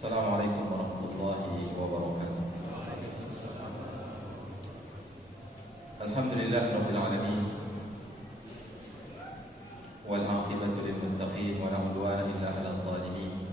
Assalamualaikum warahmatullahi wabarakatuh. Alhamdulillah rabbil alamin. Wal 'aqibatu lil muttaqin wa la 'udwana illa 'alal zalimin.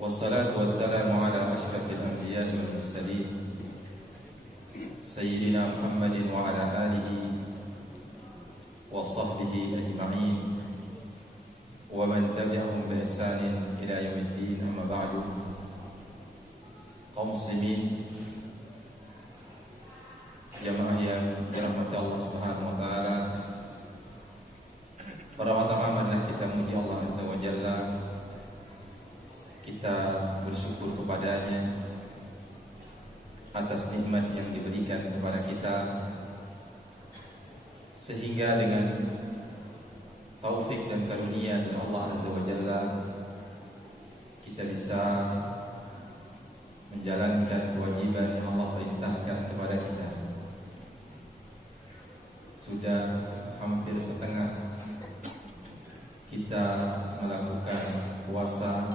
Wassalatu wassalamu ala asyrafil anbiya'i wal mursalin sayyidina Muhammadin wa ala alihi wa sahbihi ajma'in wa man tabi'ahum bi ihsanin ila yaumiddin, amma ba'du. Kaum muslimin, jamaah yang dirahmati Allah Subhanahu wa taala, pertama-tama marilah kita memuji Allah Azza wa Jalla. Kita bersyukur kepadanya atas nikmat yang diberikan kepada kita, sehingga dengan taufik dan karunia dari Allah Azza wa Jalla kita bisa menjalankan kewajiban yang Allah perintahkan kepada kita. Sudah hampir setengah kita melakukan puasa,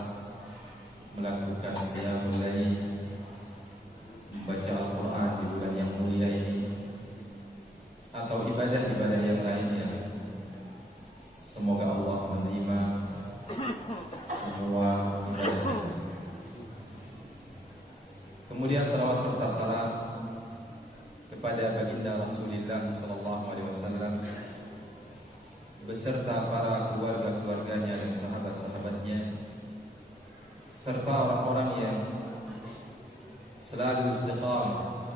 melakukan qiyamul lail, membaca Al-Quran di bulan yang mulia ini, atau ibadah-ibadah yang lainnya. Semoga Allah menerima semua ibadah kita. Kemudian salawat serta salam kepada baginda Rasulullah sallallahu alaihi wasallam beserta para keluarga-keluarganya dan sahabat-sahabatnya, serta orang-orang yang selalu istiqamah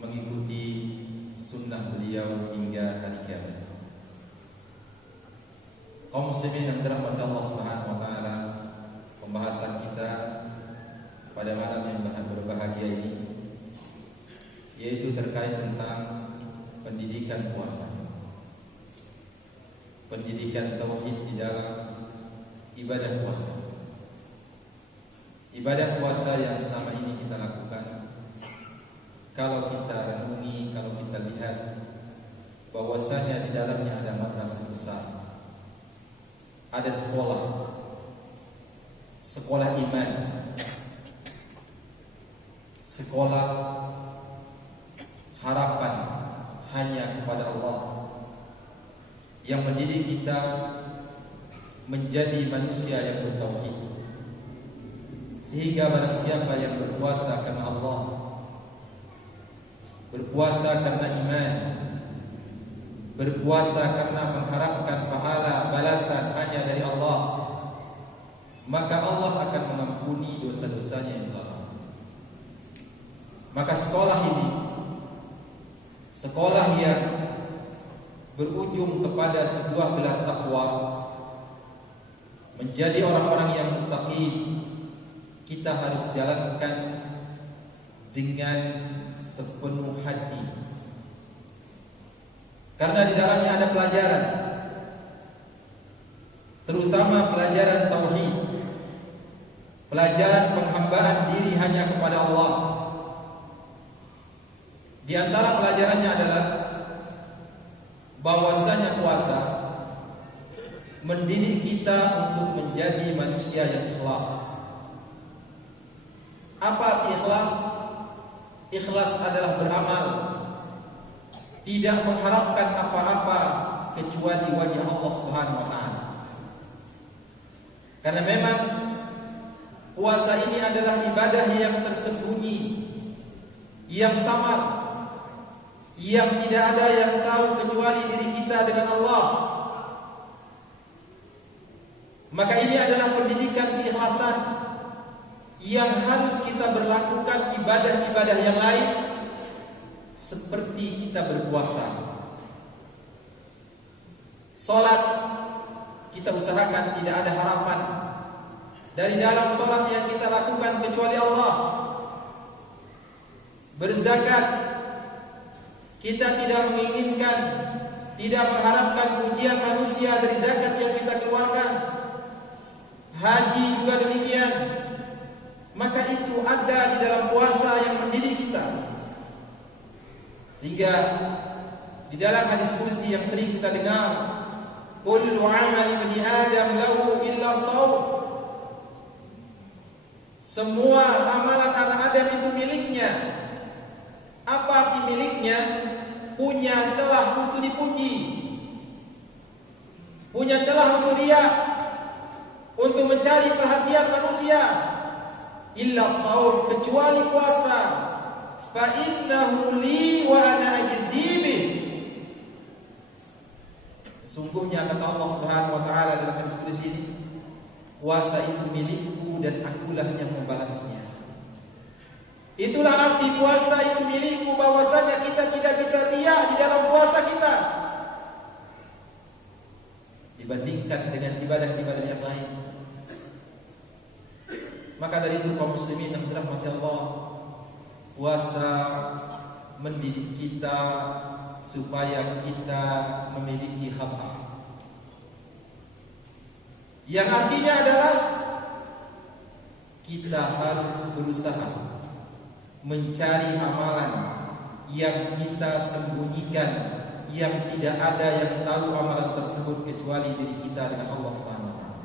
mengikuti sunnah beliau hingga hari kiamat. Kaum muslimin yang dirahmati Allah Subhanahu wa taala, pembahasan kita pada malam yang berbahagia ini yaitu terkait tentang pendidikan puasa. Pendidikan tauhid di dalam ibadah puasa. Ibadah puasa yang selama ini kita lakukan, kalau kita renungi, kalau kita lihat bahwasanya di dalamnya ada madrasah besar, ada sekolah iman, sekolah harapan hanya kepada Allah, yang mendidik kita menjadi manusia yang bertauhid, sehingga barang siapa yang berpuasa karena Allah, berpuasa karena iman, berpuasa karena mengharapkan pahala balasan hanya dari Allah, maka Allah akan mengampuni dosa-dosanya yang telah. Maka sekolah ini, sekolah yang berujung kepada sebuah gelar takwa, menjadi orang-orang yang muttaqin, kita harus jalankan dengan sepenuh hati. Karena di dalamnya ada pelajaran, terutama pelajaran tauhid, pelajaran penghambaan diri hanya kepada Allah. Di antara pelajarannya adalah bahwasanya puasa mendidik kita untuk menjadi manusia yang ikhlas. Apa arti ikhlas? Ikhlas adalah beramal, tidak mengharapkan apa-apa kecuali wajah Allah Subhanahu wa taala. Karena memang puasa ini adalah ibadah yang tersembunyi, yang samar, yang tidak ada yang tahu kecuali diri kita dengan Allah. Maka ini adalah pendidikan keikhlasan yang harus kita berlakukan ibadah-ibadah yang lain seperti kita berpuasa. Salat kita usahakan tidak ada harapan dari dalam salat yang kita lakukan kecuali Allah. Berzakat kita tidak menginginkan, tidak mengharapkan pujian manusia dari zakat yang kita keluarkan. Haji juga demikian. Maka itu ada di dalam puasa yang mendidik kita. Sehingga di dalam hadis kursi yang sering kita dengar, kullu amali ibni adam lahu illa shaum, Semua amalan anak Adam itu miliknya. Apa arti miliknya? Punya celah untuk dipuji, punya celah untuk riya, untuk mencari perhatian manusia. Illa shaum, kecuali puasa. Fa innahu li wa ana ajzi bih. Sungguhnya kata Allah Subhanahu wa taala dalam hadis qudsi ini, puasa itu milikku dan akulah yang membalasnya. Itulah arti puasa itu milikku, bahwasanya kita tidak bisa riya di dalam puasa kita dibandingkan dengan ibadah-ibadah yang lain. Maka dari itu kaum muslimin yang dirahmati Allah, puasa mendidik kita supaya kita memiliki khabar, yang artinya adalah kita harus berusaha mencari amalan yang kita sembunyikan, yang tidak ada yang tahu amalan tersebut kecuali diri kita dengan Allah Subhanahu wa taala.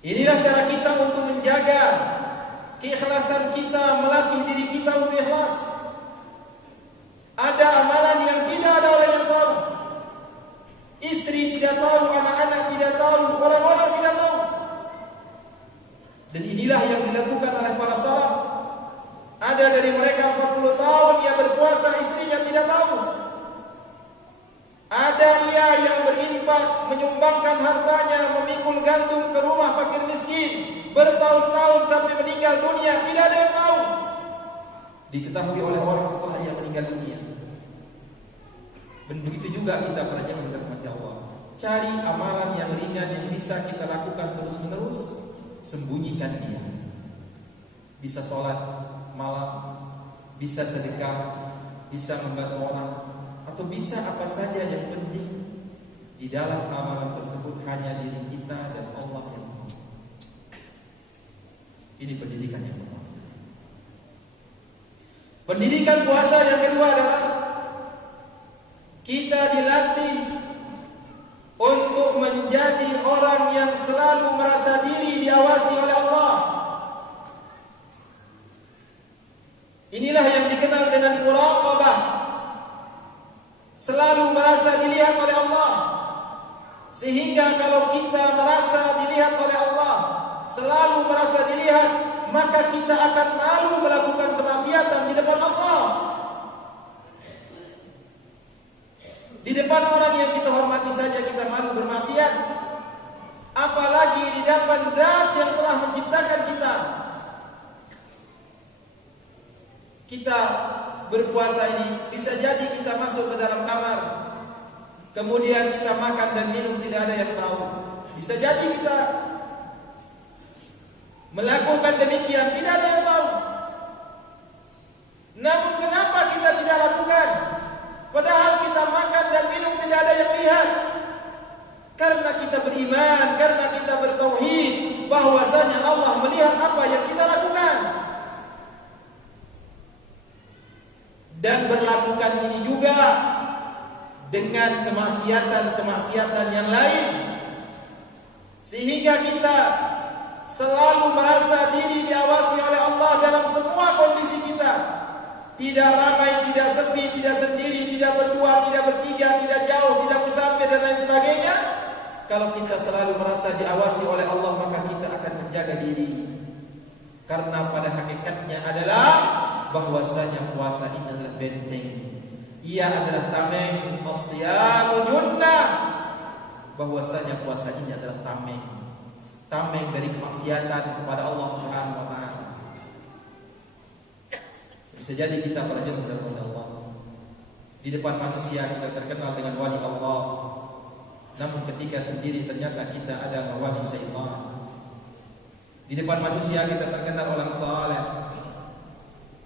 Inilah cara kita untuk menjaga keikhlasan kita, melatih diri kita untuk ikhlas. Ada amalan yang tidak ada orang yang tahu. Istri tidak tahu, anak-anak tidak tahu, orang-orang tidak tahu. Dan inilah yang dilakukan oleh para salaf. Ada dari mereka 40 tahun ia berpuasa, istrinya tidak tahu. Ada ia yang berinfak, menyumbangkan hartanya, memikul gandum ke rumah fakir miskin bertahun-tahun sampai meninggal dunia, tidak ada yang tahu. Diketahui oleh orang setelah ia meninggal dunia. Dan begitu juga kita para jemaah yang dirahmati Allah. Cari amalan yang ringan yang bisa kita lakukan terus-menerus, sembunyikan dia. Bisa sholat malam, bisa sedekah, bisa membantu orang, atau bisa apa saja yang penting di dalam amalan tersebut hanya diri kita dan Allah yang tahu. Ini pendidikan yang pertama. Pendidikan puasa yang kedua adalah kita dilatih untuk menjadi orang yang selalu merasa diri diawasi oleh Allah. Inilah yang dikenal dengan muraqabah. Selalu merasa dilihat oleh Allah. Sehingga kalau kita merasa dilihat oleh Allah, selalu merasa dilihat, maka kita akan malu melakukan kemaksiatan di depan Allah. Di depan orang yang kita hormati saja kita malu bermaksiat, apalagi di depan Zat yang telah menciptakan kita. Kita berpuasa ini bisa jadi kita masuk ke dalam kamar, kemudian kita makan dan minum tidak ada yang tahu. Bisa jadi kita melakukan demikian tidak ada yang tahu. Namun kenapa kita tidak lakukan? Padahal kita makan dan minum tidak ada yang lihat. Karena kita beriman, karena kita bertauhid bahwasanya Allah melihat apa yang kita lakukan. Dan berlakukan ini juga dengan kemaksiatan-kemaksiatan yang lain, sehingga kita selalu merasa diri diawasi oleh Allah dalam semua kondisi kita. Tidak ramai, tidak sepi, tidak sendiri, tidak berdua, tidak bertiga, tidak jauh, tidak musafir dan lain sebagainya. Kalau kita selalu merasa diawasi oleh Allah, maka kita akan menjaga diri. Karena pada hakikatnya adalah bahwasanya puasa ini adalah benteng. Ia adalah tameng, as-siyamu junnah. Bahwasanya puasa ini adalah tameng. Tameng dari kemaksiatan kepada Allah Subhanahu wa taala. Bisa jadi kita para jemaah dari Allah, di depan manusia kita terkenal dengan wali Allah, namun ketika sendiri ternyata kita adalah wali syaitan. Di depan manusia kita terkenal orang saleh,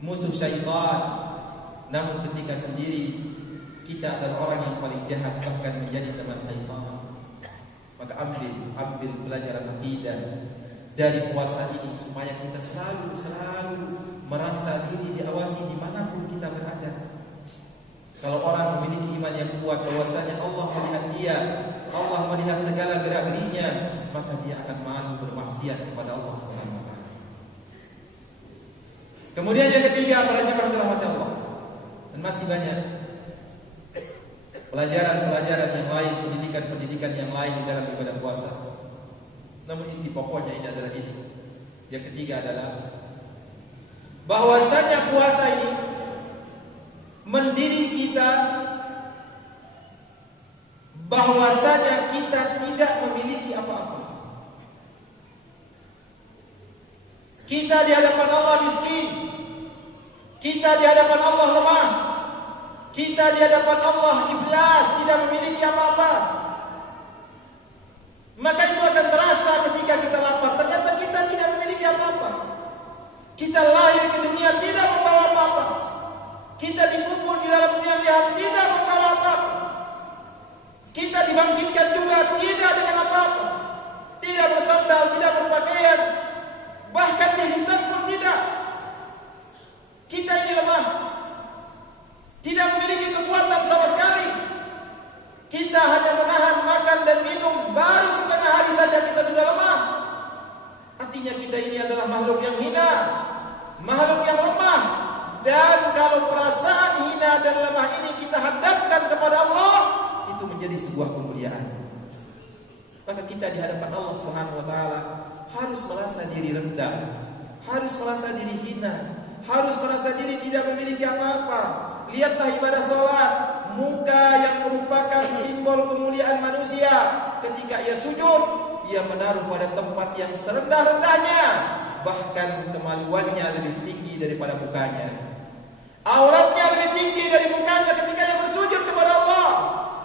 musuh syaitan, namun ketika sendiri kita adalah orang yang paling jahat, bahkan menjadi teman syaitan. Maka ambil pelajaran akidah dari puasa ini supaya kita selalu merasa diri diawasi dimanapun kita berada. Kalau orang memiliki iman yang kuat bahwasanya Allah melihat dia, Allah melihat segala gerak-geriknya, maka dia akan malu bermaksiat maksiat kepada Allah Subhanahu wa taala. Kemudian yang ketiga, para jemaah dirahmati Allah. Dan masih banyak pelajaran-pelajaran yang lain, pendidikan-pendidikan yang lain di dalam ibadah puasa. Namun inti pokoknya ini adalah ini. Yang ketiga adalah bahwasanya puasa ini mendidik kita bahwasanya kita tidak memiliki apa-apa. Kita di hadapan Allah miskin. Kita di hadapan Allah lemah. Kita di hadapan Allah iblas, tidak memiliki apa-apa. Maka itu akan terasa ketika kita lapar. Ternyata kita tidak memiliki apa-apa. Kita lahir ke dunia tidak membawa apa-apa. Kita dikubur di dalam tiang lihat tidak membawa apa-apa. Kita dibangkitkan juga tidak dengan apa-apa. Tidak bersandal, tidak berpakaian, bahkan dihitam pun tidak. Kita ini lemah, tidak memiliki kekuatan sama sekali. Kita hanya menahan makan dan minum, baru setengah hari saja kita sudah lemah. Artinya kita ini adalah makhluk yang hina, makhluk yang lemah. Dan kalau perasaan hina dan lemah ini kita hadapkan kepada Allah, itu menjadi sebuah kemuliaan. Maka kita di hadapan Allah Subhanahu wa taala harus merasa diri rendah, harus merasa diri hina, harus merasa diri tidak memiliki apa-apa. Lihatlah ibadah sholat, muka yang merupakan simbol kemuliaan manusia. Ketika ia sujud, ia menaruh pada tempat yang serendah-rendahnya, bahkan kemaluannya lebih tinggi daripada mukanya. Auratnya lebih tinggi dari mukanya ketika ia bersujud kepada Allah.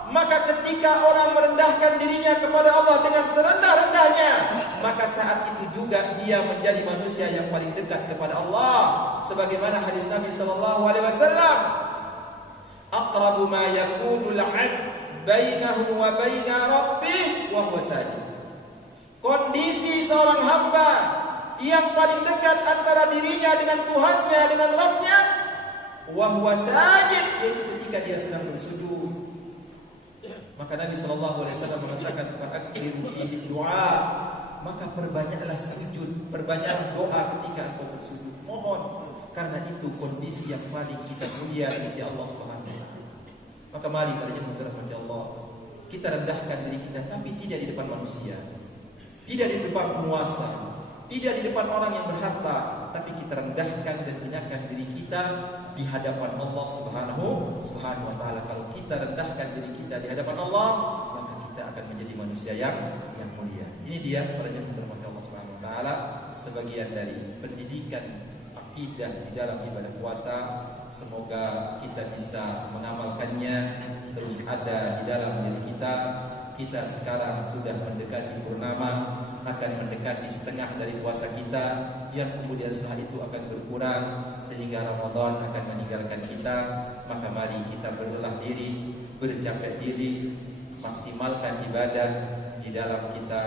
Maka ketika orang merendahkan dirinya kepada Allah dengan serendah-rendahnya, maka saat itu juga dia menjadi manusia yang paling dekat kepada Allah. Sebagaimana hadis Nabi SAW, aqrabu ma yakunu al-'abd bainahu wa baina rabbih wa huwa sajid. Kondisi seorang hamba yang paling dekat antara dirinya dengan Tuhannya, dengan Rabbnya, wa huwa sajid, yaitu ketika dia sedang bersujud. Maka Nabi SAW mengatakan, fa'akhiru fihi du'a, maka perbanyaklah sujud, perbanyaklah doa ketika engkau bersujud. Mohon, karena itu kondisi yang paling kita mulia di sisi Allah Subhanahu wa taala. Maka mari pada jemaah rahmati Allah, kita rendahkan diri kita, tapi tidak di depan manusia, tidak di depan penguasa, tidak di depan orang yang berharta, tapi kita rendahkan dan hinakan diri kita di hadapan Allah Subhanahu wa taala. Kalau kita rendahkan diri kita di hadapan Allah, maka kita akan menjadi manusia yang mulia. Ini dia para jemaah rahmati Allah Subhanahu wa taala, sebagian dari pendidikan akidah di dalam ibadah puasa. Semoga kita bisa mengamalkannya, terus ada di dalam diri kita. Kita sekarang sudah mendekati purnama, akan mendekati setengah dari puasa kita, yang kemudian setelah itu akan berkurang sehingga Ramadan akan meninggalkan kita. Maka mari kita berolah diri, bercapek diri, maksimalkan ibadah di dalam kita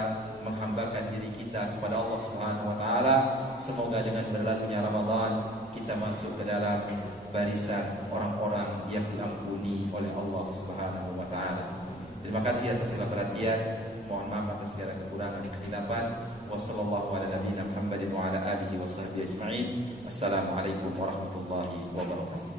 menghambakan diri kita kepada Allah Subhanahu wa taala. Semoga dengan berlalunya Ramadan kita masuk ke dalam barisan orang-orang yang diampuni oleh Allah Subhanahu wa taala. Terima kasih atas segala perhatian. Mohon maaf atas segala kekurangan dan kesilapan. Wassallallahu ala nabiyina Muhammadin wa ala alihi wa sahbihi ajma'in. Assalamualaikum warahmatullahi wabarakatuh.